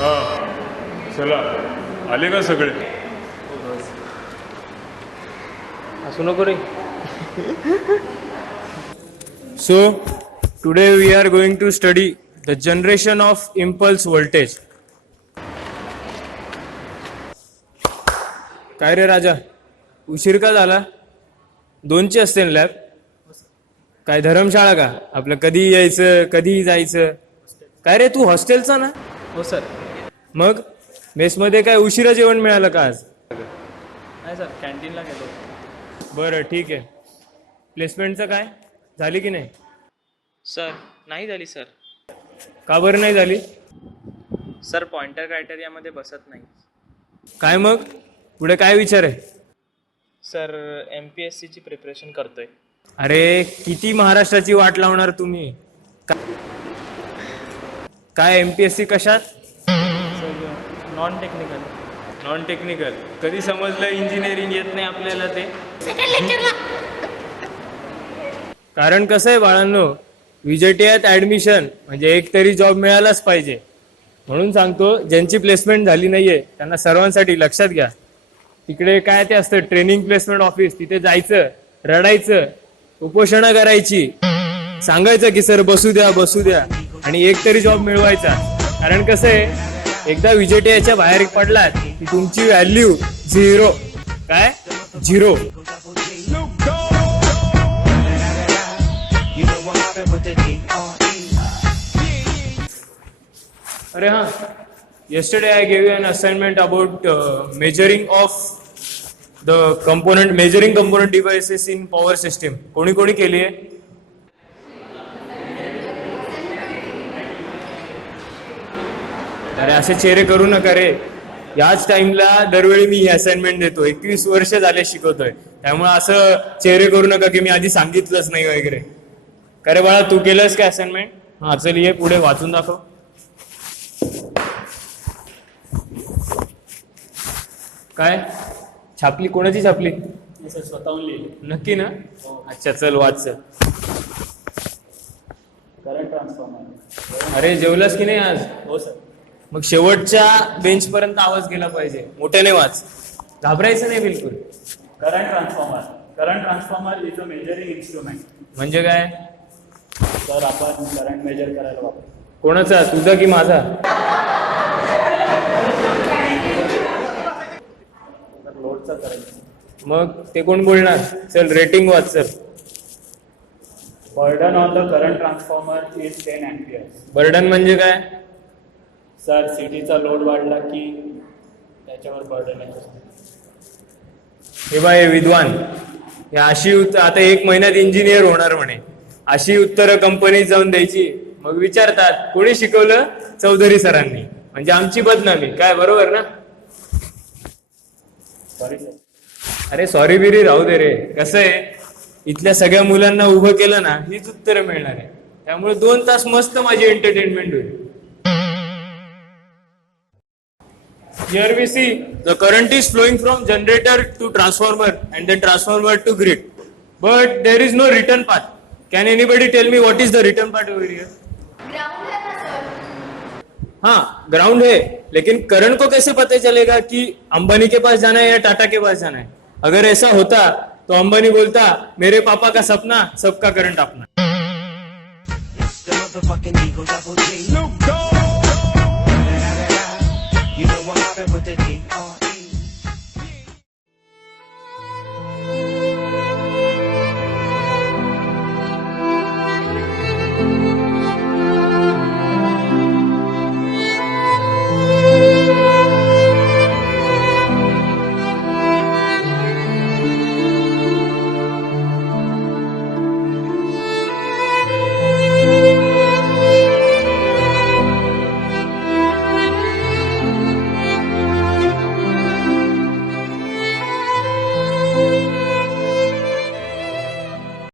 हा चला आले का सगळे? असू नको रे. So today we are going to study the generation of impulse voltage. काय रे राजा, उशीर का झाला? 2ची असते ना लॅब. काय धर्मशाळा का आपलं? कधी यायचं कधी जायचं? काय रे तू हॉस्टेलचा ना? हो सर. मग मेसमध्ये काय उशिरा जेवण मिळालं का आज? नाही सर, कॅन्टीनला गेलो. बरं ठीक आहे. प्लेसमेंटचं काय झाली की नाही? सर नाही झाली सर. का बरं नाही झाली? सर पॉइंटर क्रायटेरियामध्ये बसत नाही. काय मग पुढे काय विचार आहे? सर MPSCची प्रिपरेशन करतोय. अरे किती महाराष्ट्राची वाट लावणार तुम्ही? काय MPSC कशात? Sir non technical. Non technical कधी समजलं? इंजिनिअरिंग येत नाही आपल्याला ते. कारण कसं आहे बाळांनो, VJTयात ऍडमिशन म्हणजे एक तरी जॉब मिळालाच पाहिजे. म्हणून सांगतो, ज्यांची प्लेसमेंट झाली नाहीये त्यांना सर्वांसाठी लक्षात घ्या. तिकडे काय ते असतं ट्रेनिंग प्लेसमेंट ऑफिस, तिथे जायचं, रडायचं, उपोषणं करायची, सांगायचं की सर बसू द्या बसू द्या, आणि एक तरी जॉब मिळवायचा. कारण कसं आहे, एकदा VJTयाच्या बाहेर पडलात की तुमची व्हॅल्यू झिरो. काय? झिरो. अरे हां, yesterday I gave you an assignment about measuring component devices in power system. कोणी कोणी केली आहे? अरे असे चेहरे करू नका रे. याच टाइमला दरवेळी मी ही असाइनमेंट देतो. 21 वर्ष झाले शिकवतोय, त्यामुळे असं चेहरे करू नका की मी आधी सांगितलंच नाही वगैरे. का रे बाळा, तू केलंस का असाइनमेंट? हा चल ये पुढे वाचून दाखव. काय छापली? कोणाची छापली? स्वतःहून लिहिली. नक्की ना? अच्छा चल वाच. Current transformer. अरे जेवलास की नाही आज? हो सर. मग शेवटच्या बेंच पर्यंत आवाज गेला पाहिजे. मोठ्याने वाच, घाबरायचं नाही बिलकुल. Current transformer is a measuring instrument. म्हणजे काय? सर आपण करंट मेजर करायला वापरतो. कोणाचा, तुझा की माझा? लोडचा करंट. मग ते कोण बोलणार? चल rating watch sir. Burden on the current transformer is 10 amperes. Burden म्हणजे काय? सर सिटीचा लोड वाढला की त्याच्यावर बर्डन येतो. हे बाय विद्वान, या अशी आता 1 महिन्यात इंजिनियर होणार म्हणे, अशी उत्तरं कंपनीत जाऊन द्यायची. मग विचारतात कोणी शिकवलं? चौधरी सरांनी. म्हणजे आमची बदनामी. काय बरोबर ना? Sorry sir. अरे सॉरी बिरी राहू दे रे. कसं आहे, इथल्या सगळ्या मुलांना उभं केलं ना, हीच उत्तरं मिळणार आहे. त्यामुळे 2 तास मस्त माझी एंटरटेनमेंट होईल. Here we see the current is flowing from generator to transformer and then transformer to grid, but there is no return path. Can anybody tell me what is the return path over here? Ground है ना sir? हाँ ground है, लेकिन current को कैसे पता चलेगा कि अंबानी के पास जाना है या टाटा के पास जाना है? अगर ऐसा होता तो अंबानी बोलता मेरे पापा का सपना सबका current Apna. You know what happened with the D.R.E.